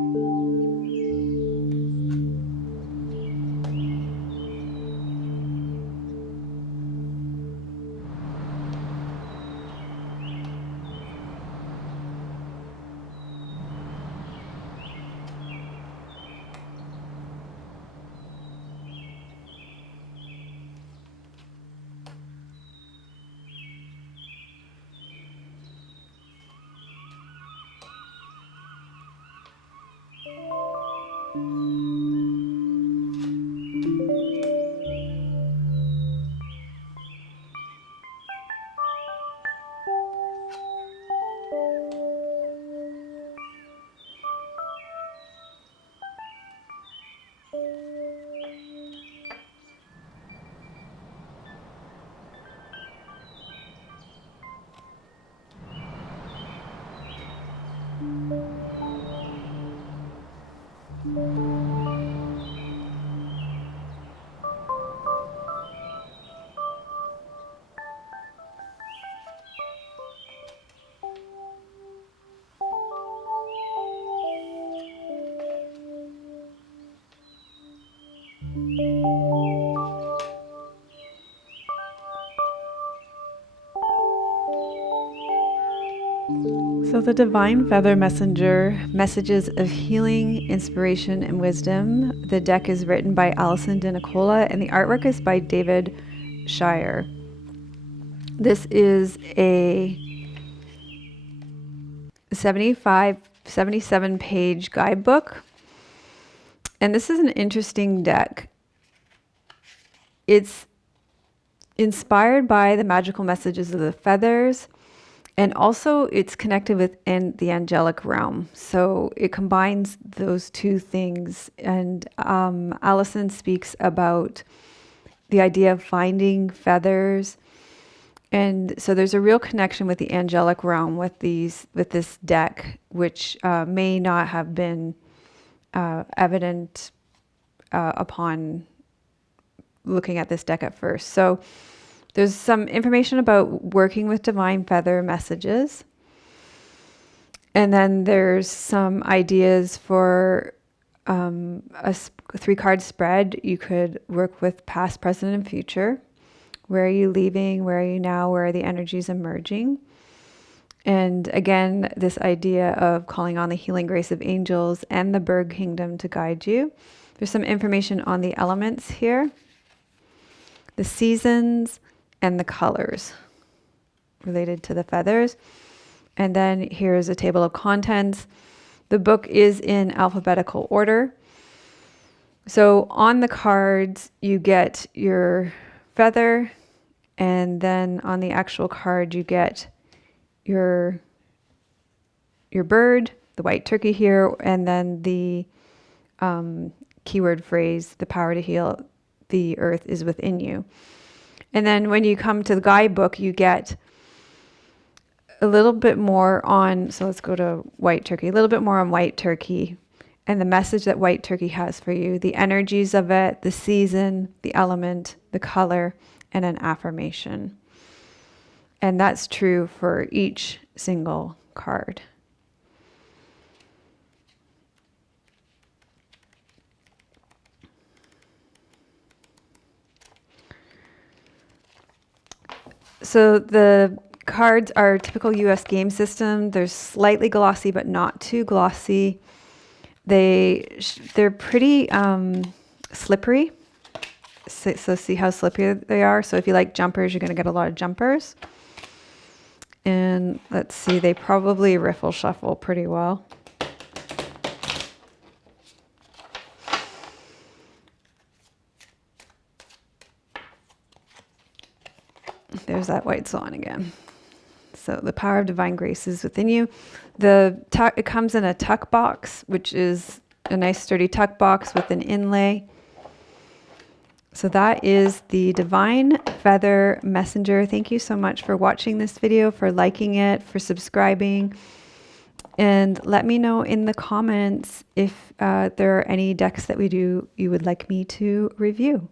So the Divine Feather Messenger, messages of healing, inspiration, and wisdom. The deck is written by Alison DeNicola and the artwork is by David Scheirer. This is a 77 page guidebook. And this is an interesting deck. It's inspired by the magical messages of the feathers. And also it's connected with the angelic realm. So it combines those two things. And Alison speaks about the idea of finding feathers. And so there's a real connection with the angelic realm with this deck, which may not have been evident upon looking at this deck at first. So there's some information about working with divine feather messages. And then there's some ideas for a 3-card spread. You could work with past, present, and future. Where are you leaving? Where are you now? Where are the energies emerging? And again, this idea of calling on the healing grace of angels and the bird kingdom to guide you. There's some information on the elements here, the seasons, and the colors related to the feathers. And then here's a table of contents. The book is in alphabetical order. So on the cards, you get your feather, and then on the actual card, you get your bird, the white turkey here, and then the keyword phrase, the power to heal, the earth is within you. And then when you come to the guidebook, you get a little bit more on, so let's go to white turkey, a little bit more on white turkey and the message that white turkey has for you, the energies of it, the season, the element, the color, and an affirmation. And that's true for each single card. So the cards are typical US game system. They're slightly glossy, but not too glossy. They're pretty slippery. So see how slippery they are. So if you like jumpers, you're going to get a lot of jumpers. And let's see, they probably riffle shuffle pretty well. There's that white swan again. So the power of divine grace is within you. It comes in a tuck box, which is a nice sturdy tuck box with an inlay. So that is the Divine Feather Messenger. Thank you so much for watching this video, for liking it, for subscribing. And let me know in the comments if there are any decks that you would like me to review.